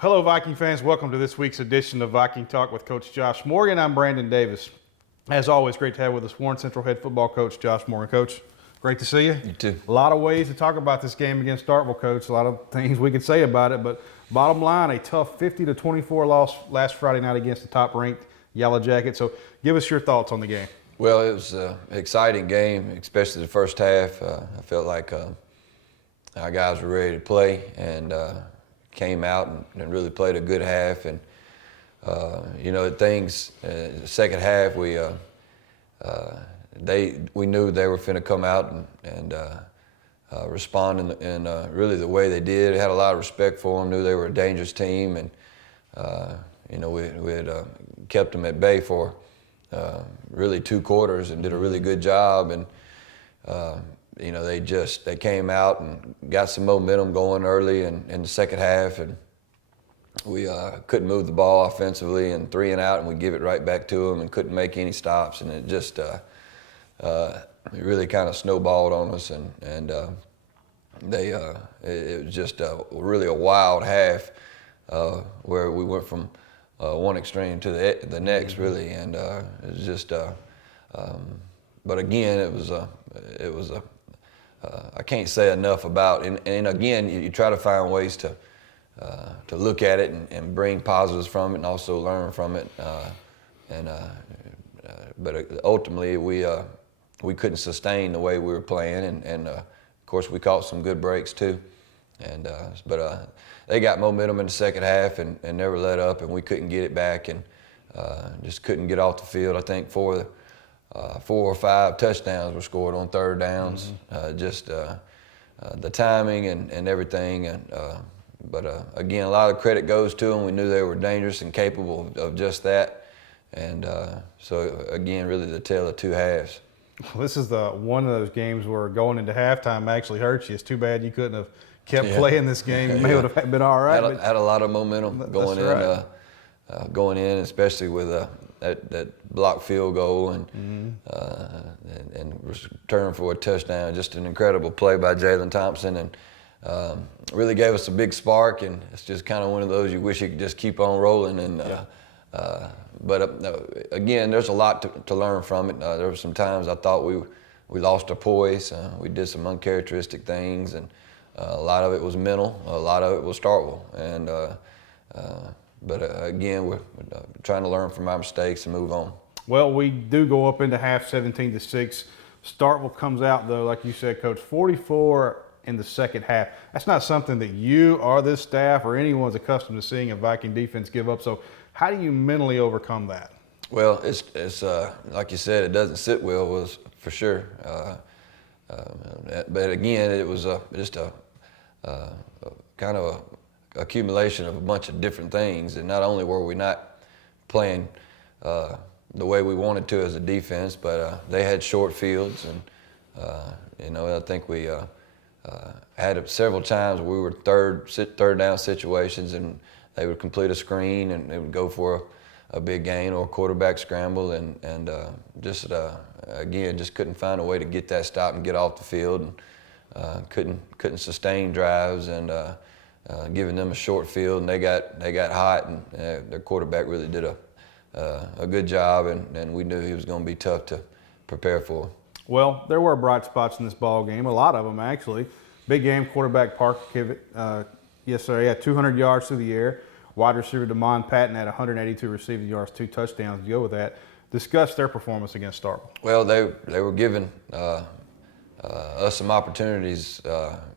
Hello, Viking fans. Welcome to this week's edition of Viking Talk with Coach Josh Morgan. I'm Brandon Davis. As always, great to have with us Warren Central head football coach Josh Morgan. Coach, great to see you. You too. A lot of ways to talk about this game against Starkville, Coach. A lot of things we could say about it, but bottom line, a tough 50-24 loss last Friday night against the top-ranked Yellow Jackets. So give us your thoughts on the game. Well, it was an exciting game, especially the first half. I felt like our guys were ready to play and came out and really played a good half. And the second half we knew they were finna come out and respond in really the way they did. Had a lot of respect for them. Knew they were a dangerous team, and we had kept them at bay for really 2 quarters and did a really good job. And they came out and got some momentum going early in the second half, and we couldn't move the ball offensively, and 3 and out, and we give it right back to them and couldn't make any stops, and it just it really kind of snowballed on us, and it was just really a wild half where we went from one extreme to the next, really, and it was just. But again, it was I can't say enough about, and again, you try to find ways to look at it and bring positives from it, and also learn from it. But ultimately, we couldn't sustain the way we were playing, and of course, we caught some good breaks too. But they got momentum in the second half and never let up, and we couldn't get it back, and just couldn't get off the field. I think 4 or 5 touchdowns were scored on third downs. The timing and everything. But again, a lot of credit goes to them. We knew they were dangerous and capable of just that. And so again, really the tale of 2 halves. Well, this is one of those games where going into halftime actually hurts you. It's too bad you couldn't have kept playing this game. You may have been all right. Had a lot of momentum going in, especially with that blocked field goal and return for a touchdown. Just an incredible play by Jalen Thompson, and really gave us a big spark. And it's just kind of one of those you wish you could just keep on rolling. And but again, there's a lot to learn from it. There were some times I thought we lost our poise. We did some uncharacteristic things, and a lot of it was mental. A lot of it was Starkville, and. But again, we're trying to learn from our mistakes and move on. Well, we do go up into half 17-6. Starkville comes out, though, like you said, Coach, 44 in the second half. That's not something that you or this staff or anyone's accustomed to seeing a Viking defense give up. So how do you mentally overcome that? Well, it's like you said, it doesn't sit well with us, for sure. But again, it was just a kind of a accumulation of a bunch of different things, and not only were we not playing the way we wanted to as a defense, but they had short fields, and I think we had it several times where we were third down situations, and they would complete a screen and they would go for a big gain or a quarterback scramble, and again just couldn't find a way to get that stop and get off the field, and couldn't sustain drives, and giving them a short field, and they got hot, and their quarterback really did a good job, and we knew he was going to be tough to prepare for. Well, there were bright spots in this ball game, a lot of them actually. Big game quarterback Parker Kivett, yes sir, he had 200 yards through the air. Wide receiver Damon Patton had 182 receiving yards, 2 touchdowns to go with that. Discuss their performance against Starkville. Well, they were giving us some opportunities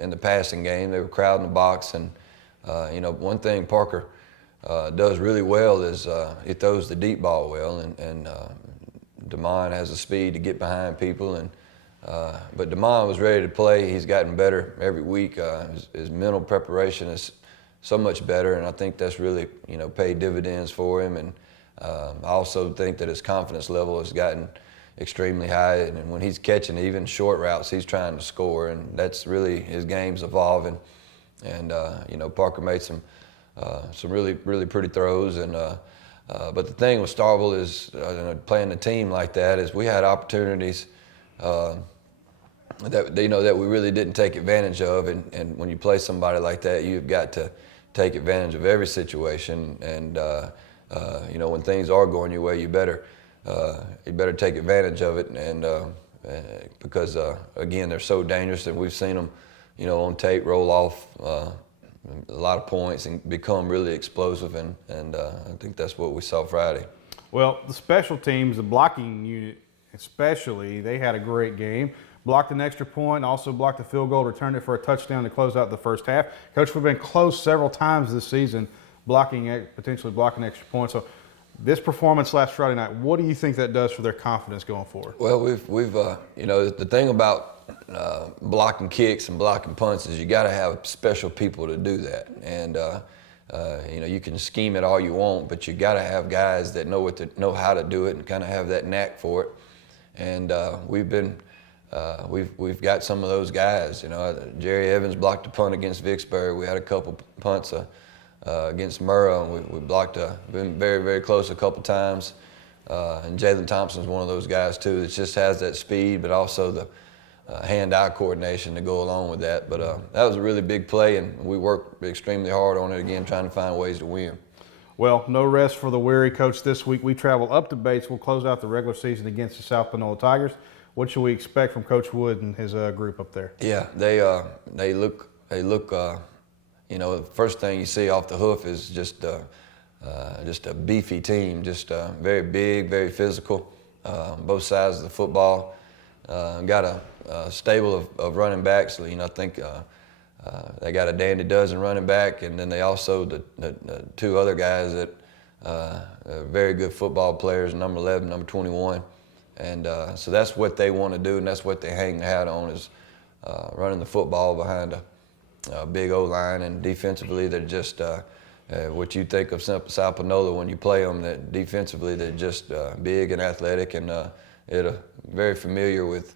in the passing game. They were crowding the box, and one thing Parker does really well is he throws the deep ball well, and Damon has the speed to get behind people, but Damon was ready to play. He's gotten better every week. His mental preparation is so much better, and I think that's really paid dividends for him. And I also think that his confidence level has gotten extremely high, and when he's catching even short routes, he's trying to score, and that's really his game's evolving. And Parker made some really pretty throws, and but the thing with Starkville is playing a team like that is we had opportunities that we really didn't take advantage of, and when you play somebody like that, you've got to take advantage of every situation, and when things are going your way, you better take advantage of it, and because again, they're so dangerous, and we've seen them, on tape roll off a lot of points and become really explosive, and I think that's what we saw Friday. Well, the special teams, the blocking unit especially, they had a great game. Blocked an extra point, also blocked a field goal, returned it for a touchdown to close out the first half. Coach, we've been close several times this season, potentially blocking extra points. So this performance last Friday night, what do you think that does for their confidence going forward? Well, we've the thing about blocking kicks and blocking punts is you got to have special people to do that, and you can scheme it all you want, but you got to have guys that know how to do it and kind of have that knack for it. And we've got some of those guys. Jerry Evans blocked a punt against Vicksburg. We had a couple punts against Murrah, and we blocked been very, very close a couple times. And Jalen Thompson's one of those guys too that just has that speed, but also the hand-eye coordination to go along with that. But that was a really big play, and we worked extremely hard on it again, trying to find ways to win. Well, no rest for the weary, Coach. This week we travel up to Bates. We'll close out the regular season against the South Panola Tigers. What should we expect from Coach Wood and his group up there? Yeah, they look. The first thing you see off the hoof is just a beefy team, just very big, very physical, both sides of the football. Got a stable of running backs. I think they got a dandy dozen running back, and then they also the two other guys that are very good football players, number 11, number 21. And so that's what they want to do, and that's what they hang their hat on, is running the football behind a big O-line. And defensively, they're just what you think of South Panola when you play them. That defensively, they're just big and athletic, and they're very familiar with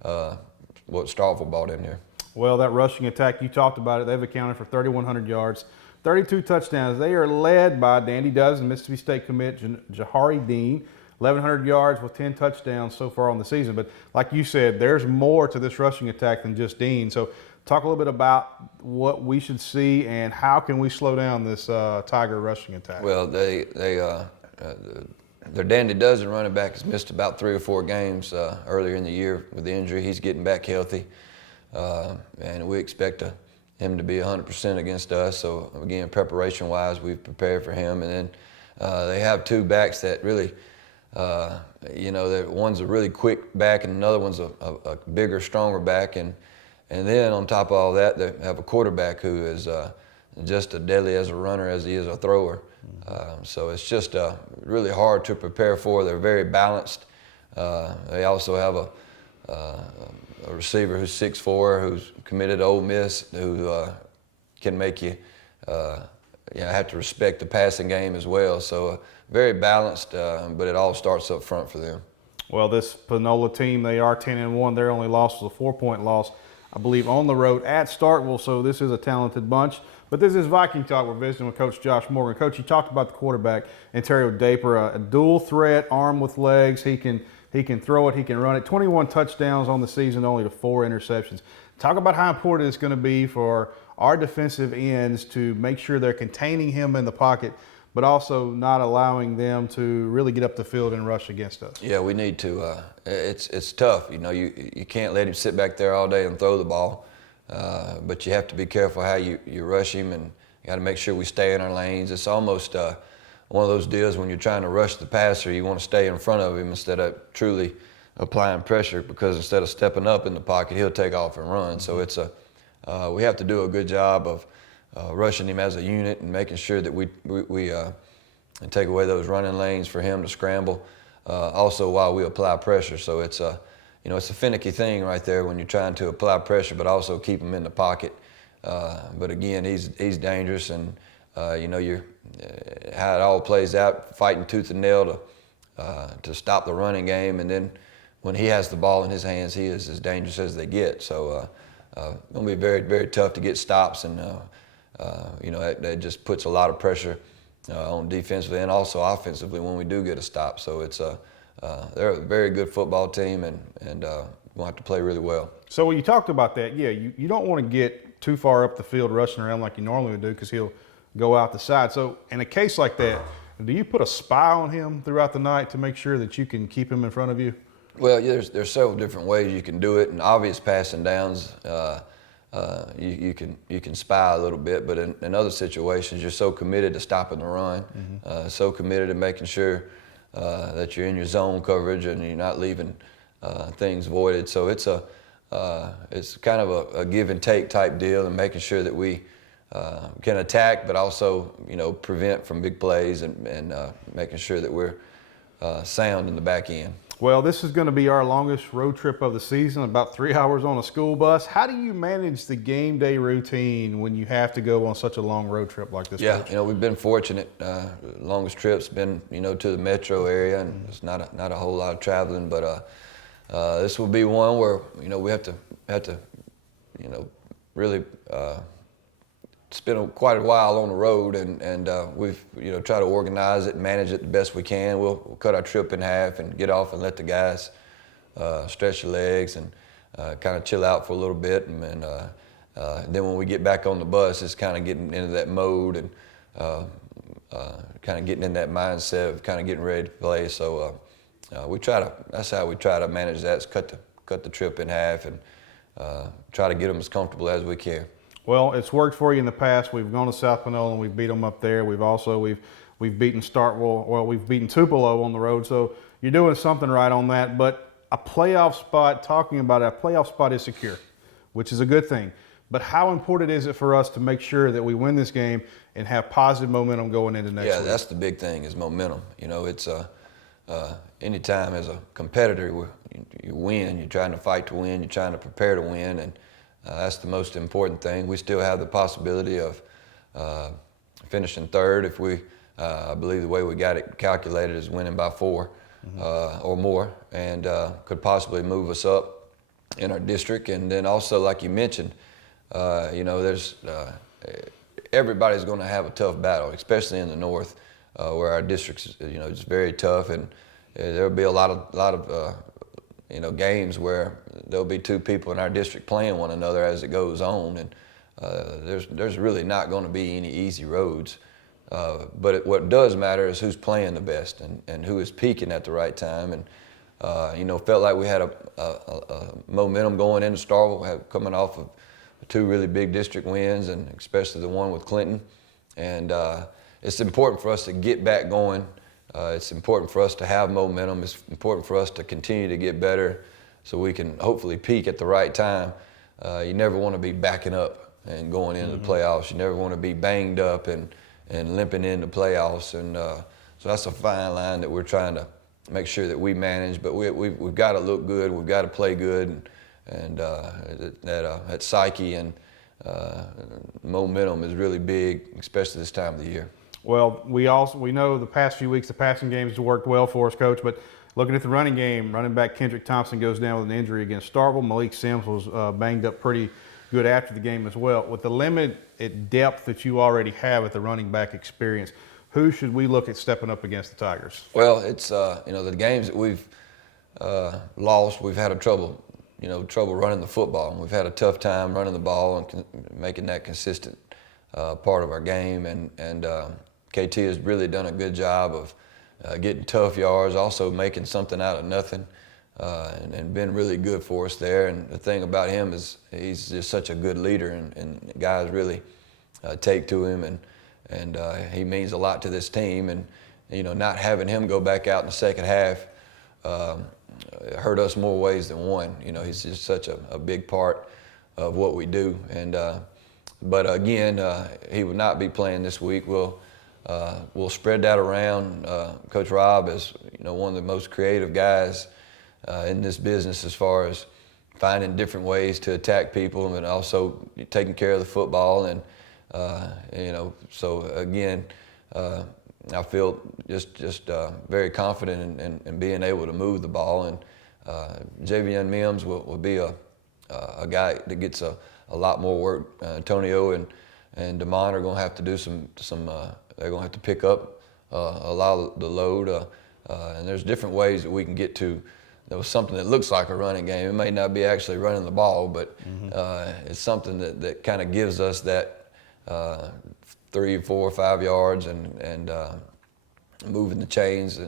what Starkville brought in here. Well, that rushing attack, you talked about it. They've accounted for 3,100 yards, 32 touchdowns. They are led by Dandy Dozen, Mississippi State commit Jahari Dean, 1,100 yards with 10 touchdowns so far on the season. But like you said, there's more to this rushing attack than just Dean. So talk a little bit about what we should see and how can we slow down this Tiger rushing attack. Well, their Dandy Dozen running back has missed about 3 or 4 games earlier in the year with the injury. He's getting back healthy, and we expect him to be 100% against us. So again, preparation-wise, we've prepared for him. And then they have 2 backs that really, one's a really quick back, and another one's a bigger, stronger back. And then on top of all that, they have a quarterback who is just as deadly as a runner as he is a thrower. So it's just really hard to prepare for. They're very balanced. They also have a receiver who's 6'4", who's committed to Ole Miss, who can make you have to respect the passing game as well. So very balanced, but it all starts up front for them. Well, this Panola team, they are 10-1. Their only loss was a 4-point loss, I believe, on the road at Starkville. So this is a talented bunch. But this is Viking Talk. We're visiting with Coach Josh Morgan. Coach, you talked about the quarterback, Ontario Daper, a dual threat, arm with legs. He can throw it, he can run it. 21 touchdowns on the season, only to 4 interceptions. Talk about how important it's going to be for our defensive ends to make sure they're containing him in the pocket, but also not allowing them to really get up the field and rush against us. Yeah, we need to. It's tough. You can't let him sit back there all day and throw the ball. But you have to be careful how you rush him, and you got to make sure we stay in our lanes. It's almost one of those deals when you're trying to rush the passer, you want to stay in front of him instead of truly applying pressure, because instead of stepping up in the pocket, he'll take off and run. So it's we have to do a good job of rushing him as a unit and making sure that we take away those running lanes for him to scramble. Also, while we apply pressure, so it's it's a finicky thing right there when you're trying to apply pressure, but also keep him in the pocket. But again, he's dangerous, and how it all plays out, fighting tooth and nail to stop the running game, and then when he has the ball in his hands, he is as dangerous as they get. So it's going to be very, very tough to get stops, and that just puts a lot of pressure on defensively and also offensively when we do get a stop. So it's they're a very good football team, and we'll have to play really well. So when you talked about that, yeah, you don't want to get too far up the field rushing around like you normally would do, because he'll go out the side. So in a case like that, do you put a spy on him throughout the night to make sure that you can keep him in front of you? Well, yeah, there's several different ways you can do it, and obvious passing downs, you can spy a little bit, but in other situations, you're so committed to stopping the run, so committed to making sure that you're in your zone coverage and you're not leaving things voided. So it's kind of a give and take type deal, and making sure that we can attack, but also prevent from big plays, and making sure that we're sound in the back end. Well, this is going to be our longest road trip of the season, about 3 hours on a school bus. How do you manage the game day routine when you have to go on such a long road trip like this? Yeah, Coach? we've been fortunate. Longest trip's been, to the metro area, and it's not a whole lot of traveling. But this will be one where we have to really spend quite a while on the road, and we've tried to organize it and manage it the best we can. We'll cut our trip in half and get off and let the guys stretch their legs and kind of chill out for a little bit, and then when we get back on the bus, it's kind of getting into that mode and kind of getting in that mindset of kind of getting ready to play. So that's how we try to manage that, is cut the trip in half and try to get them as comfortable as we can. Well, it's worked for you in the past. We've gone to South Panola and we've beat them up there. We've beaten Starkville. Well, we've beaten Tupelo on the road. So you're doing something right on that. But a playoff spot, talking about it, a playoff spot is secure, which is a good thing. But how important is it for us to make sure that we win this game and have positive momentum going into next week? Yeah, that's the big thing, is momentum. It's anytime as a competitor, you win. You're trying to fight to win. You're trying to prepare to win, and that's the most important thing. We still have the possibility of finishing third if we, I believe the way we got it calculated is winning by 4 or more, and could possibly move us up in our district. And then also, like you mentioned, there's everybody's going to have a tough battle, especially in the north, where our district's is very tough, and there'll be a lot of games where there'll be two people in our district playing one another as it goes on, and there's really not going to be any easy roads. But what does matter is who's playing the best and who is peaking at the right time. And felt like we had a momentum going into Starkville, coming off of 2 really big district wins, and especially the one with Clinton. And it's important for us to get back going. It's important for us to have momentum. It's important for us to continue to get better so we can hopefully peak at the right time. You never want to be backing up and going into the playoffs. You never want to be banged up and limping into playoffs. And so that's a fine line that we're trying to make sure that we manage. But we've got to look good. We've got to play good. And that psyche and momentum is really big, especially this time of the year. Well, we know the past few weeks the passing games have worked well for us, Coach, but looking at the running game, running back Kendrick Thompson goes down with an injury against Starkville. Malik Sims was banged up pretty good after the game as well. With the limited depth that you already have at the running back experience, who should we look at stepping up against the Tigers? Well, it's the games that we've lost, we've had trouble running the football. We've had a tough time running the ball and making that consistent part of our game, and KT has really done a good job of getting tough yards, also making something out of nothing, and been really good for us there. And the thing about him is he's just such a good leader, and guys really take to him, and he means a lot to this team. And not having him go back out in the second half hurt us more ways than one. He's just such a big part of what we do. And but again, he will not be playing this week. We'll spread that around. Coach Rob is one of the most creative guys in this business as far as finding different ways to attack people and also taking care of the football. And so again, I feel just very confident in being able to move the ball. And Javion Mims will be a guy that gets a lot more work. Antonio and Damon are going to have to do some they're going to have to pick up a lot of the load. And there's different ways that we can get to something that looks like a running game. It may not be actually running the ball, but it's something that kind of gives us that 3, 4, 5 yards and moving the chains.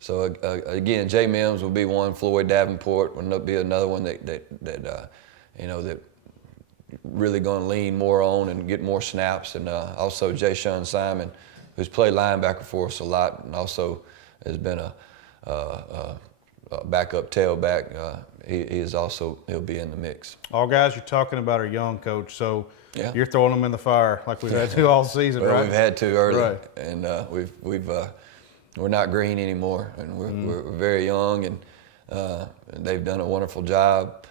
So again, Jay Mims will be one. Floyd Davenport will be another one that really going to lean more on and get more snaps. And also Jay Sean Simon, who's played linebacker for us a lot and also has been a backup tailback. He'll be in the mix. All guys you're talking about are young, Coach. So Yeah. you're throwing them in the fire like we've had to all season, Well, right? we've had to early, Right. and we're not green anymore, and we're very young, and they've done a wonderful job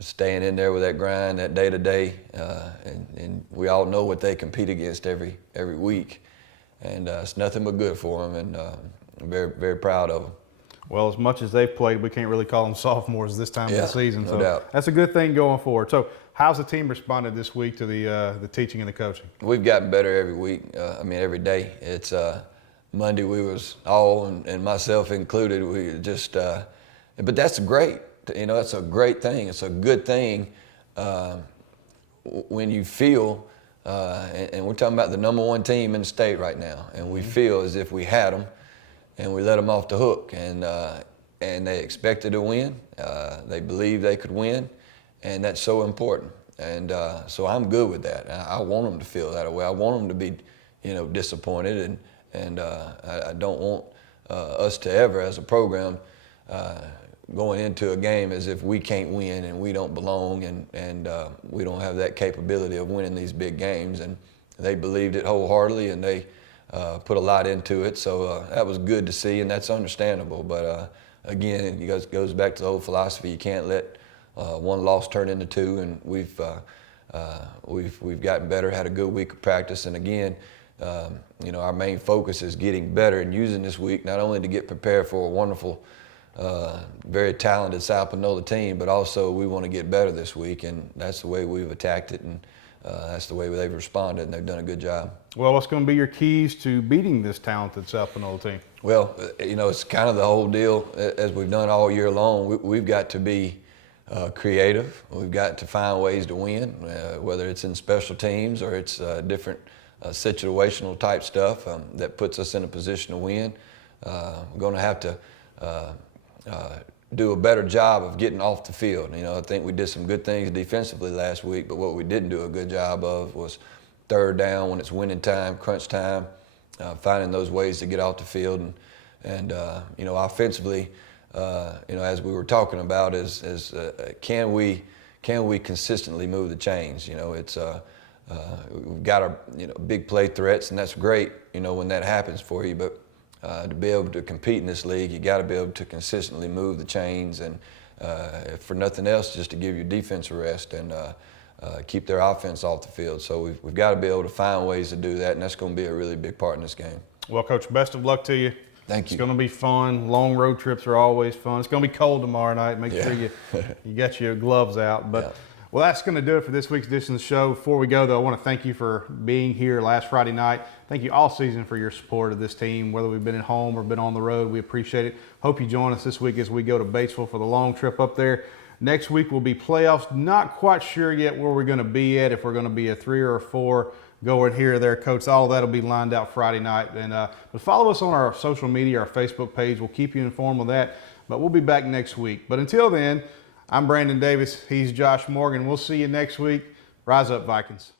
staying in there with that grind, that day to day, and we all know what they compete against every week, and it's nothing but good for them, and I'm very, very proud of them. Well, as much as they've played, we can't really call them sophomores this time of the season. No So doubt. that's a good thing going forward. So how's the team responded this week to the teaching and the coaching? We've gotten better every week. Every day. It's Monday. We was all, and myself included. We just, but that's great. It's a great thing. It's a good thing when you feel, and we're talking about the #1 team in the state right now, and we feel as if we had them, and we let them off the hook, and they expected to win. They believed they could win, and that's so important. And so I'm good with that. I want them to feel that way. I want them to be, disappointed, and I don't want us to ever, as a program, going into a game as if we can't win and we don't belong and we don't have that capability of winning these big games. And they believed it wholeheartedly, and they put a lot into it. So that was good to see, and that's understandable. But again, it goes back to the old philosophy: you can't let one loss turn into two. And we've gotten better, had a good week of practice, and again, our main focus is getting better and using this week not only to get prepared for a wonderful, very talented South Panola team, but also we want to get better this week, and that's the way we've attacked it, and that's the way they've responded, and they've done a good job. Well, what's going to be your keys to beating this talented South Panola team? Well, it's kind of the whole deal as we've done all year long. We've got to be creative. We've got to find ways to win, whether it's in special teams or it's different situational type stuff that puts us in a position to win. We're going to have to do a better job of getting off the field. I think we did some good things defensively last week, but what we didn't do a good job of was third down when it's winning time, crunch time, finding those ways to get off the field. And offensively, as we were talking about, can we consistently move the chains? We've got our big play threats, and that's great. When that happens for you, but to be able to compete in this league, you got to be able to consistently move the chains, and if for nothing else, just to give your defense a rest and keep their offense off the field. So we've got to be able to find ways to do that, and that's going to be a really big part in this game. Well, Coach, best of luck to you. Thank you. It's going to be fun. Long road trips are always fun. It's going to be cold tomorrow night. Make sure you got your gloves out. But well, that's going to do it for this week's edition of the show. Before we go, though, I want to thank you for being here last Friday night. Thank you all season for your support of this team, whether we've been at home or been on the road. We appreciate it. Hope you join us this week as we go to Batesville for the long trip up there. Next week will be playoffs. Not quite sure yet where we're going to be at, if we're going to be a 3 or a 4 going here or there, Coach. All of that will be lined out Friday night. But follow us on our social media, our Facebook page. We'll keep you informed of that. But we'll be back next week. But until then, I'm Brandon Davis. He's Josh Morgan. We'll see you next week. Rise up, Vikings.